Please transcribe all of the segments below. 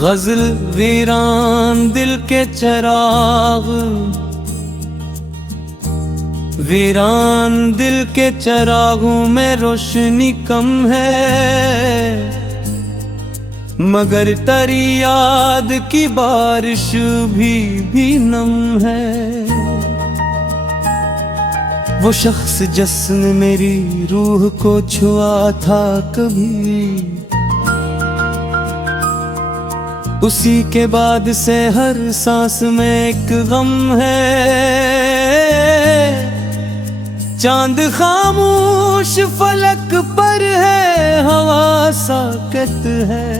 गजल वीरान दिल के चराग, वीरान दिल के चरागों में रोशनी कम है, मगर तेरी याद की बारिश भी नम है। वो शख्स जिसने मेरी रूह को छुआ था कभी, उसी के बाद से हर सांस में एक गम है। चांद खामोश फलक पर है, हवा साकत है।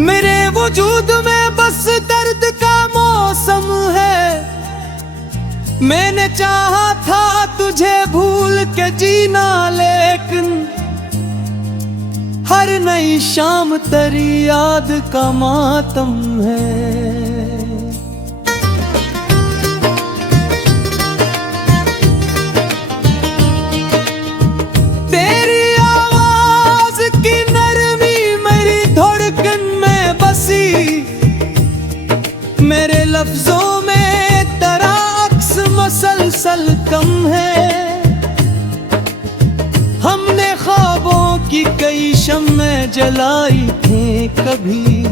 मेरे वजूद में बस दर्द का मौसम है। मैंने चाहा था तुझे भूल के जीना, लेकिन हर नई शाम तेरी याद का मातम है। तेरी आवाज की नरमी मेरी धड़कन में बसी, मेरे लफ्जों में तेरा अक्स मसलसल कम है। हमने ख्वाबों की कई शम्में जलाई थी कभी,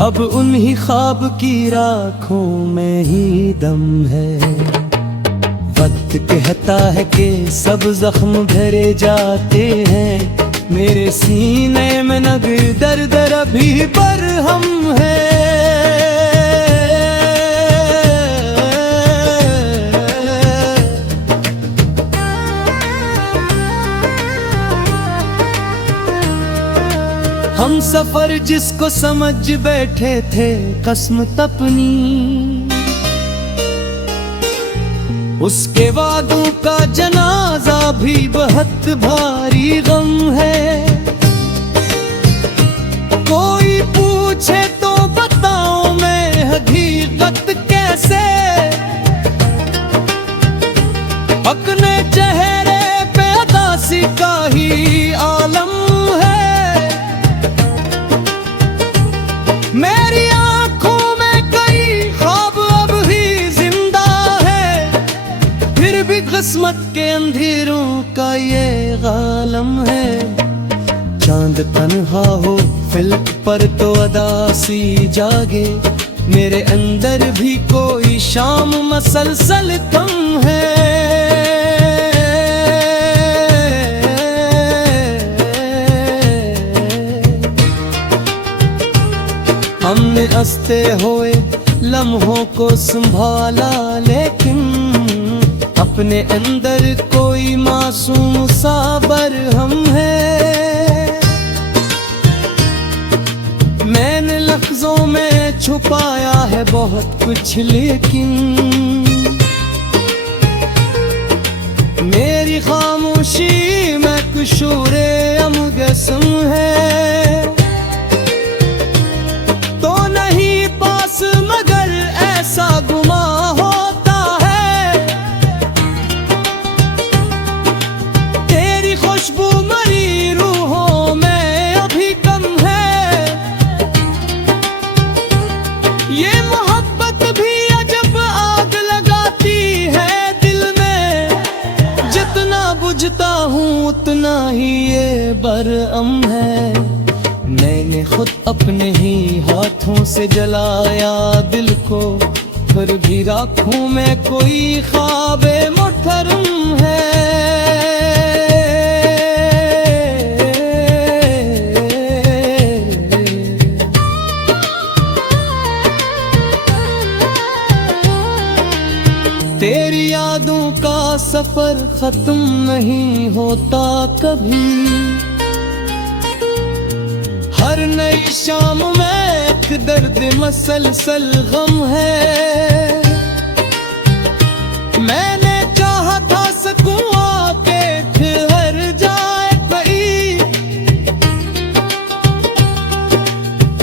अब उन्हीं ख्वाब की राखों में ही दम है। वक्त कहता है कि सब जख्म भरे जाते हैं, मेरे सीने में नग दर्द अभी बरहम है। हम सफर जिसको समझ बैठे थे किस्मत अपनी, उसके वादों का जनाजा भी बहुत भारी गम है। कोई पूछे तो बताओ मैं हकीकत कैसे, अपने चेहरे पे उदासी का ही आलम है। मेरी आंखों में कई ख्वाब अब भी जिंदा है, फिर भी किस्मत के अंधेरों का ये गालम है। चांद तन्हा हो फिल्क पर तो अदासी जागे, मेरे अंदर भी कोई शाम मसलसल थम है। हमने हंसते हुए लम्हों को संभाला, लेकिन अपने अंदर कोई मासूम सा बरहम है। मैंने लफ्जों में छुपाया है बहुत कुछ, लेकिन मेरी खामोशी में कुशूरे अमगसम है। मगर ऐसा गुमा होता है, तेरी खुशबू मरी रूहों में अभी कम है। ये मोहब्बत भी अजब आग लगाती है दिल में, जितना बुझता हूँ उतना ही ये बरअम है। मैंने खुद अपने ही हाथों से जलाया दिल को, फिर भी राखूं मैं कोई ख्वाबे मुहर्रम है। तेरी यादों का सफर खत्म नहीं होता कभी, हर नई शाम में एक दर्द मसलसल गम है। मैंने चाहा था सकूं आके ठहर जाए कहीं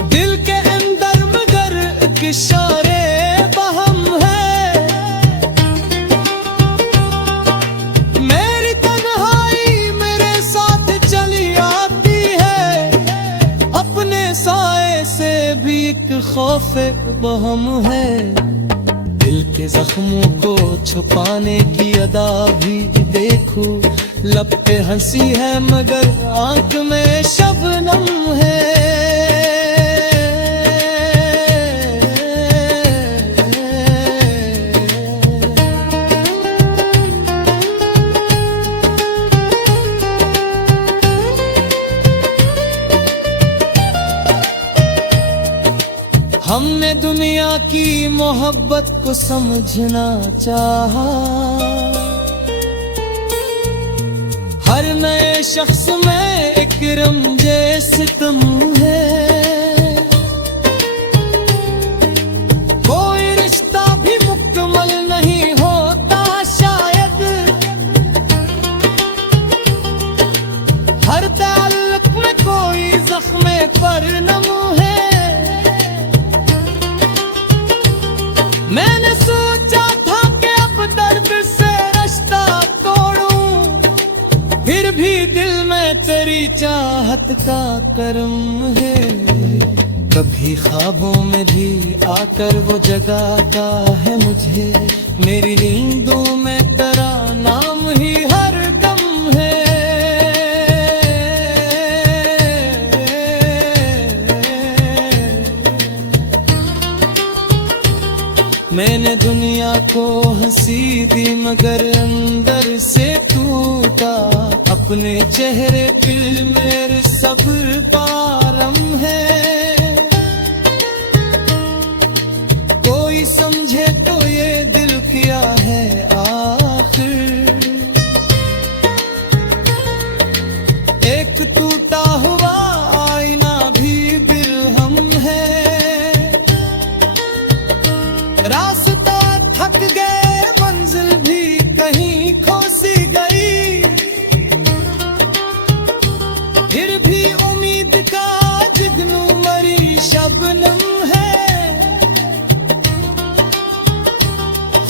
दिल के अंदर, मगर एक इशारे बहम है। मेरी तन्हाई मेरे साथ चली आती है, खौफे बहम है। दिल के जख्मों को छुपाने की अदा भी देखो, लब पे हंसी है मगर आंख में शबनम है। हमने दुनिया की मोहब्बत को समझना चाहा, हर नए शख्स में एक रमज़े सितम है। कोई रिश्ता भी मुकम्मल नहीं होता शायद, हर ताल्लुक में कोई ज़ख्म परनम है। मैंने सोचा था कि अब दर्द से रिश्ता तोड़ूं, फिर भी दिल में तेरी चाहत का करम है। कभी ख्वाबों में भी आकर वो जगाता है मुझे, मेरी नींदों में तेरा नाम ही हर दम है। मैंने दुनिया को हंसी दी मगर अंदर से टूटा, अपने चेहरे पे मेरे सब्र पारम है। कोई समझे तो ये दिल क्या है आखिर, एक टूटा हुआ आईना भी बिरहम है। रास्ता थक गए मंजिल भी कहीं खो सी गई, फिर भी उम्मीद का जुगनू मरी शबनम है।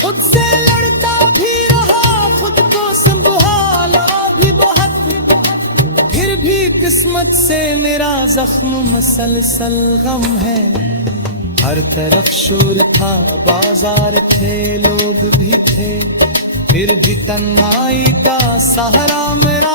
खुद से लड़ता भी रहा, खुद को संभाला भी बहुत, फिर भी किस्मत से मेरा जख्म मसलसल गम है। हर तरफ शोर था, बाजार थे, लोग भी थे, फिर भी तन्हाई का सहारा मेरा